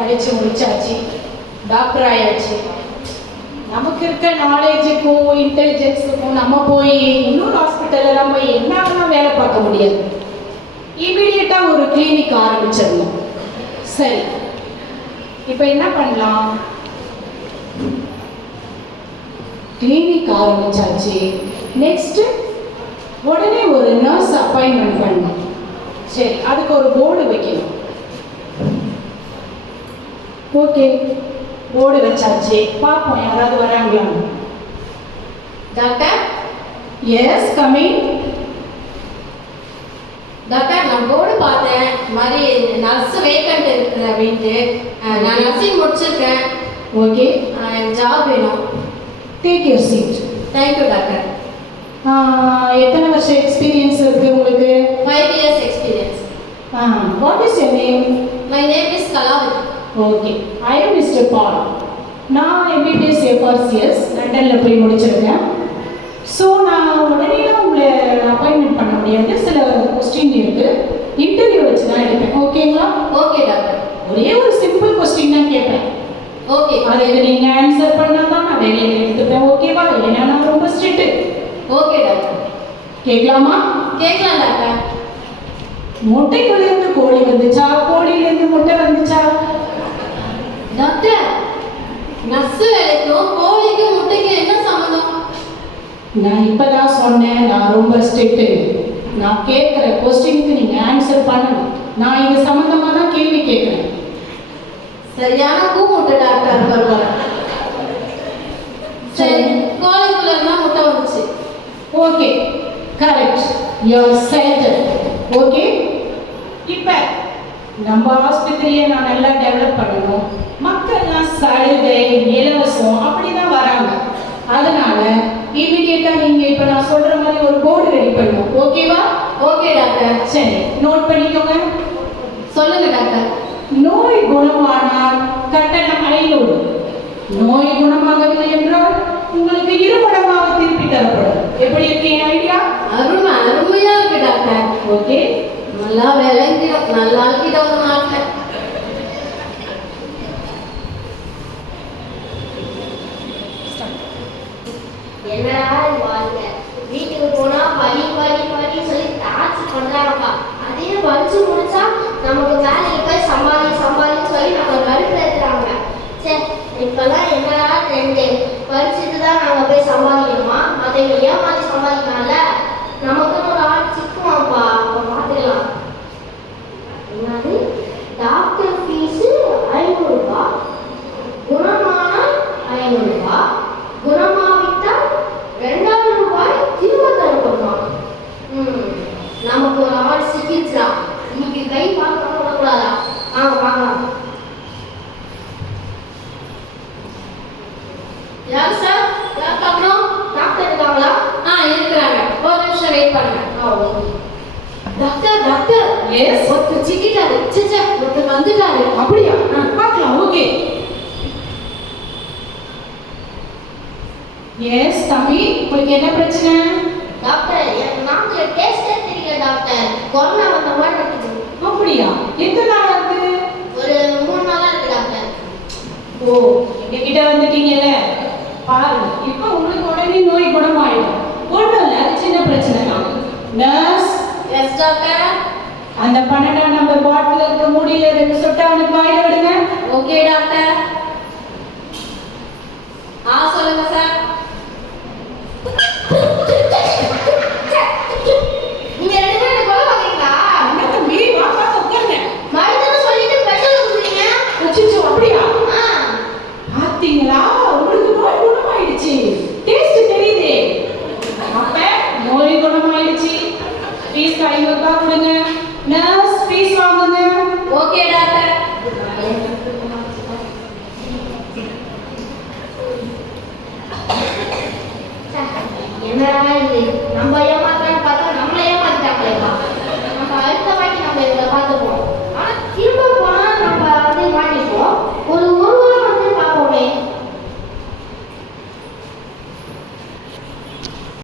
படித்து முடிச்சாச்சு. டாக்டர் ஆயாச்சு. நமக்கு இருக்க நாலேஜுக்கும் இன்டெலிஜென்ஸுக்கும் நம்ம போய் இன்னொரு ஹாஸ்பிட்டலில் நம்ம என்ன வேலை பார்க்க முடியாது. இமீடியட்டாக ஒரு கிளினிக் ஆரம்பிச்சிடணும். சரி. இப்போ என்ன பண்ணலாம்? கிளினிக் ஆரம்பிச்சாச்சு. நெக்ஸ்ட்டு உடனே ஒரு நர்ஸ் அப்பாயின்மெண்ட் பண்ணணும். சரி அதுக்கு ஒரு போர்டு வைக்கணும். ஓகே போர்டு வச்சாச்சு. பார்ப்போம் யாராவது வராங்களா? டாக்டர் எஸ் கமிங் டாக்டர் நான் போர்டு பார்த்தேன். மாதிரி நர்ஸ் வேக்கண்ட் இருக்குது அப்படின்ட்டு நான் நர்சிங் முடிச்சிருக்கேன். ஓகே ஜாப் வேணும். Take your seat thank you doctor. எத்தனை வருஷம் எக்ஸ்பீரியன்ஸ் இருக்கு உங்களுக்கு? Five years experience what is your name my name is Kalavathi okay I am mister Paul நான் எம்பிபிஎஸ் எஃப்ஆர்சிஎஸ் லண்டனில் போய் முடிச்சிருக்கேன். ஸோ நான் உடனேலாம் உங்களை அப்பாயின்மெண்ட் பண்ண முடியாது. சில கொஸ்டின் இருக்கு. இன்டர்வியூ வச்சு தான் எடுப்பேன் ஓகேங்களா ஓகே டாக்டர் ஒரே ஒரு சிம்பிள் கொஸ்டின் தான் கேட்பேன். ஓகே அதுக்கு நீங்கள் ஆன்சர் பண்ணால் தான் நான் வேலையில் எடுத்துப்பேன் ஓகேவா இல்லைன்னா நான் ரொம்ப ஸ்ட்ரிக்ட்டு ஓகே டாக்டர் கேட்கலாமா? கேட்கலாம் டாக்டர் முட்டைக்குள்ளேருந்து கோழி வந்துச்சா கோழியிலேருந்து முட்டை வந்துச்சா டாக்டர் நர்ஸ் வேலைக்கும் கோழிக்கும் முட்டைக்கும் என்ன சம்மந்தம்? நான் இப்பதான் சொன்னேன் நான் ரொம்ப ஸ்ட்ரிக்ட்டு நான் கேட்குற கொஸ்டினுக்கு நீங்கள் ஆன்சர் பண்ணணும். நான் இது சம்மந்தமாக தான் கேள்வி கேட்குறேன் சரியான பூ முட்டை டாக்டர் பரவாயில்ல சரி கோழிக்குள்ள இருந்தா முட்டை வந்துச்சு. Okay correct your centre okay இப்போ நம்ம ஆஸ்பத்திரியை நான் நல்லா டெவலப் பண்ணணும். மக்கள்லாம் சலுகை இலவசம் அப்படி தான் வராங்க. அதனால இமீடியட்டாக நீங்கள் இப்போ நான் சொல்கிற மாதிரி ஒரு போர்டு ரெடி பண்ணணும். ஓகேவா ஓகே டாக்டர் சரி நோட் பண்ணிக்கோங்க. சொல்லுங்க டாக்டர் நோய் குணமானால் கட்டணம் ஐநூறு நோய் குணமாகவில்லை என்றால் உங்களுக்கு இருமடங்காக திருப்பி தரப்படும். எப்படி இருக்கு என் ஐடியா அருமை அருமையா இருக்கு டாக்டர் ஓகே நல்லா விளங்கிடும் நல்லா ஆக்கிட்ட ஒரு நாட்டில் வீட்டுக்கு போனா படி படி படி சொல்லி டார்ச்சர் பண்றாங்கப்பா. அதே படிச்சு முடிச்சா நமக்கு வேலைக்கு போய் சம்பாதி சம்பாதின்னு சொல்லி நம்ம கடுப்புல இருக்கிறாங்க. சரி இப்பெல்லாம் என்னடா ரெண்டு படிச்சுட்டு தான் நாங்கள் போய் சம்பாதிக்கணுமா? மற்றவங்க ஏமாத்தி சம்பாதிக்கலாம்ல? நமக்குன்னு ஒரு ஆள் சிக்கிச்சா இன்னைக்கு கை பார்க்க விடக்கூடாதா ஆ வாங்கலாம் யார் சார் யார் பார்க்கணும்? டாக்டர் இருக்காங்களா? ஆ இருக்கிறாங்க. ஒரு நிமிஷம் வெயிட் பண்ணுங்க. ஆ ஓகே டாக்டர் டாக்டர் எஸ் ஒருத்தர் சிக்கிட்டாரு. சிச்சா ஒருத்தர் வந்துட்டாரு. அப்படியா? பார்க்கலாம் ஓகே எஸ் தம்பி உங்களுக்கு என்ன பிரச்சனை? டாக்டர் கொரோனா வந்த மாதிரி இருக்குது. அப்படியா? எத்தனை நாளா இருக்கு ஒரு மூணு நாளா இருக்கு டாக்டர். ஓ எங்ககிட்ட வந்துட்டீங்கல்ல? பாருங்க இப்போ உங்களுக்கு உடனே நோய் குணமாயிடும். ஒன்றும் இல்லை சின்ன பிரச்சனை தான். Nurse yes doctor. அந்த பன்னெண்டாம் நம்பர் பாட்டில் இருக்க மூடியில ரெண்டு சொட்டை அவனுக்கு வாயில விடுங்க. Okay doctor. ஆ சொல்லுங்க சார். ஃபீஸ் ஐநூறு ரூபாய் கொடுங்க நர்ஸ் ஃபீஸ் வாங்குங்க ஓகே டாக்டர் என்னடா இது நம்ம